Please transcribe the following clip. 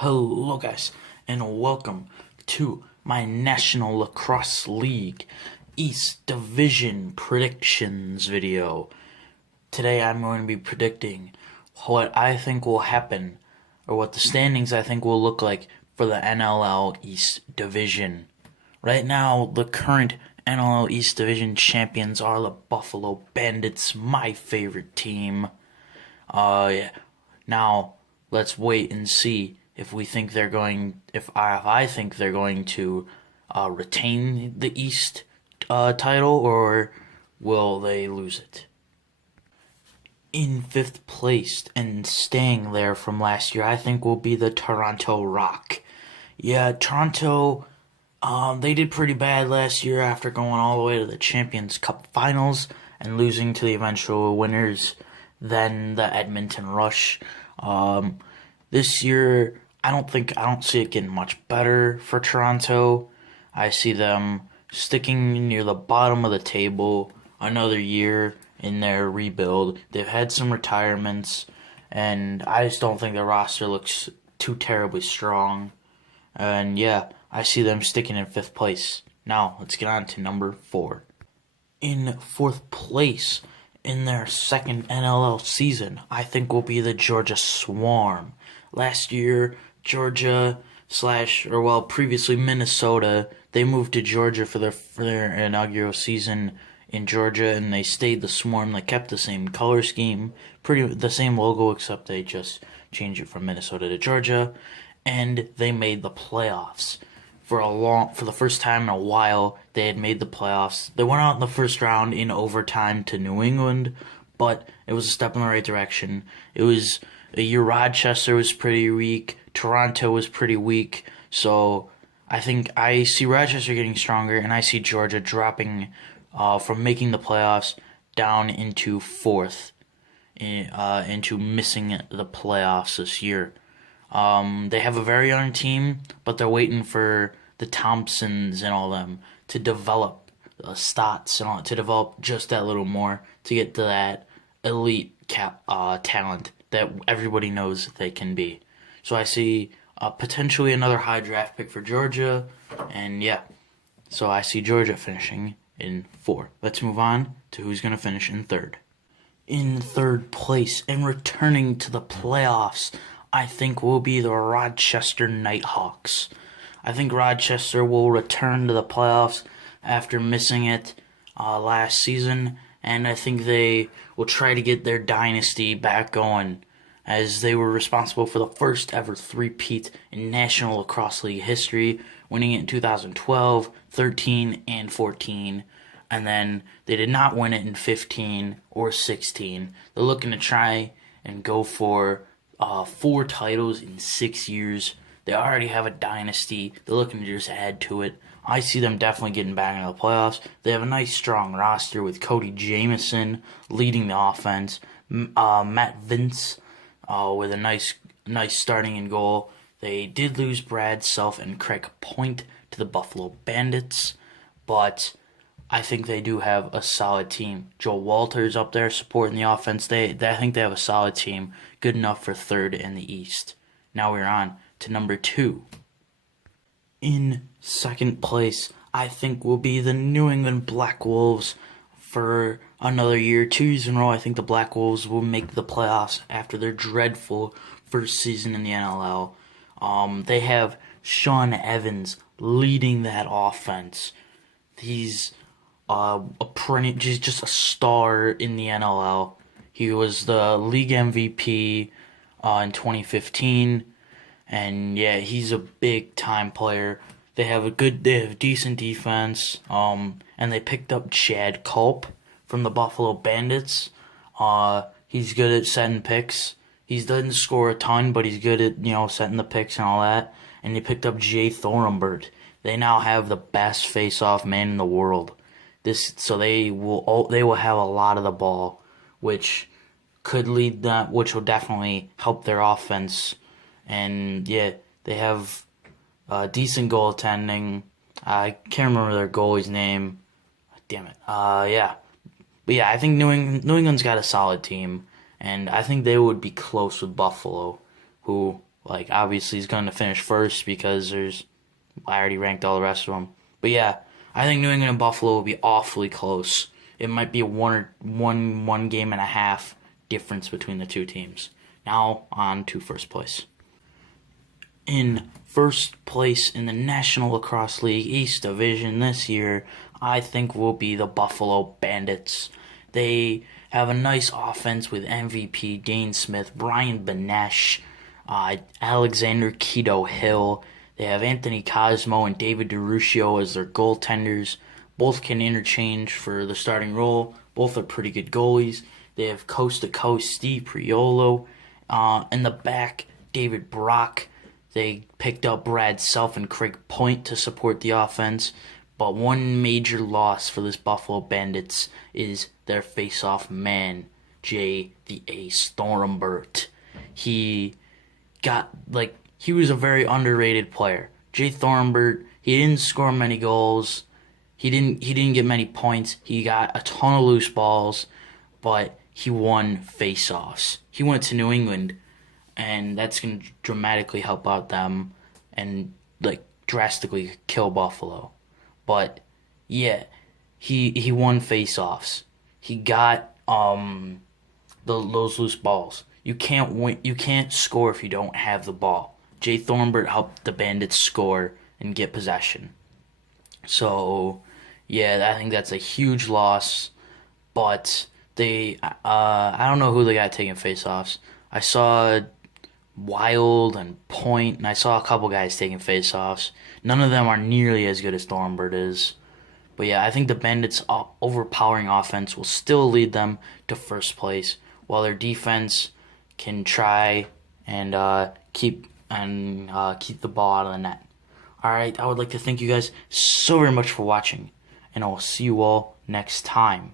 Hello guys, and welcome to my National Lacrosse League East Division predictions video. Today I'm going to be predicting what I think will happen, or what the standings I think will look like for the NLL East Division. Right now, the current NLL East Division champions are the Buffalo Bandits, my favorite team. Yeah. Now, let's wait and see if we think they're going, if I think they're going to retain the East title, or will they lose it? In fifth place and staying there from last year, I think will be the Toronto Rock. Yeah, Toronto, they did pretty bad last year after going all the way to the Champions Cup finals and losing to the eventual winners, then the Edmonton Rush. This year, I don't see it getting much better for Toronto. I see them sticking near the bottom of the table another year in their rebuild. They've had some retirements, and I just don't think the roster looks too terribly strong. And yeah, I see them sticking in fifth place. Now, let's get on to number 4. In fourth place, in their second NLL season, I think will be the Georgia Swarm. Last year, Georgia previously Minnesota, they moved to Georgia for their inaugural season in Georgia, and they stayed the Swarm. They kept the same color scheme, the same logo, except they just changed it from Minnesota to Georgia, and they made the playoffs. For the first time in a while, they had made the playoffs. They went out in the first round in overtime to New England, but it was a step in the right direction. It was a year Rochester was pretty weak, Toronto was pretty weak, so I think I see Rochester getting stronger, and I see Georgia dropping from making the playoffs down into fourth, into missing the playoffs this year. They have a very young team, but they're waiting for the Thompsons and all them to develop stats and all, to develop just that little more to get to that elite talent that everybody knows they can be. So I see potentially another high draft pick for Georgia, and yeah, so I see Georgia finishing in 4. Let's move on to who's going to finish in third. In third place and returning to the playoffs, I think will be the Rochester Knighthawks. I think Rochester will return to the playoffs after missing it last season, and I think they will try to get their dynasty back going, as they were responsible for the first ever three-peat in National Lacrosse League history, winning it in 2012, 13, and 14, and then they did not win it in 15 or 16. They're looking to try and go for 4 titles in 6 years. They already have a dynasty. They're looking to just add to it. I see them definitely getting back into the playoffs. They have a nice, strong roster with Cody Jamieson leading the offense, Matt Vince with a nice starting in goal. They did lose Brad Self and Craig Point to the Buffalo Bandits, but I think they do have a solid team. Joe Walters up there supporting the offense. I think they have a solid team, good enough for third in the East. Now we're on to number 2. In second place, I think will be the New England Black Wolves for another year. 2 years in a row, I think the Black Wolves will make the playoffs after their dreadful first season in the NLL. They have Sean Evans leading that offense. He's just a star in the NLL. He was the league MVP in 2015, and yeah, he's a big time player. They have decent defense. And they picked up Chad Culp from the Buffalo Bandits. He's good at setting picks. He doesn't score a ton, but he's good at setting the picks and all that. And they picked up Jay Thornbert. They now have the best face-off man in the world. So they will have a lot of the ball, which will definitely help their offense. And yeah, they have decent goaltending. I can't remember their goalie's name. Damn it. Yeah. But yeah, I think New England's got a solid team, and I think they would be close with Buffalo, who Like, obviously, he's going to finish first because I already ranked all the rest of them. But yeah, I think New England and Buffalo will be awfully close. It might be a one game and a half difference between the two teams. Now on to first place. In first place in the National Lacrosse League East Division this year, I think will be the Buffalo Bandits. They have a nice offense with MVP Dane Smith, Brian Benesh, Alexander Keto Hill. They have Anthony Cosmo and David DeRuccio as their goaltenders. Both can interchange for the starting role. Both are pretty good goalies. They have coast-to-coast Steve Priolo. In the back, David Brock. They picked up Brad Self and Craig Point to support the offense. But one major loss for this Buffalo Bandits is their face-off man, Jay the Ace Thornbert. He was a very underrated player. Jay Thornbert, he didn't score many goals. He didn't get many points. He got a ton of loose balls, but he won face-offs. He went to New England, and that's going to dramatically help out them and drastically kill Buffalo. But yeah, he won face-offs. He got those loose balls. You can't win. You can't score if you don't have the ball. Jay Thornbert helped the Bandits score and get possession. So yeah, I think that's a huge loss. But I don't know who they got taking face-offs. I saw Wild and Point, and I saw a couple guys taking face-offs. None of them are nearly as good as Thornbert is. But yeah, I think the Bandits' overpowering offense will still lead them to first place, while their defense can try and keep the ball out of the net. Alright, I would like to thank you guys so very much for watching, and I will see you all next time.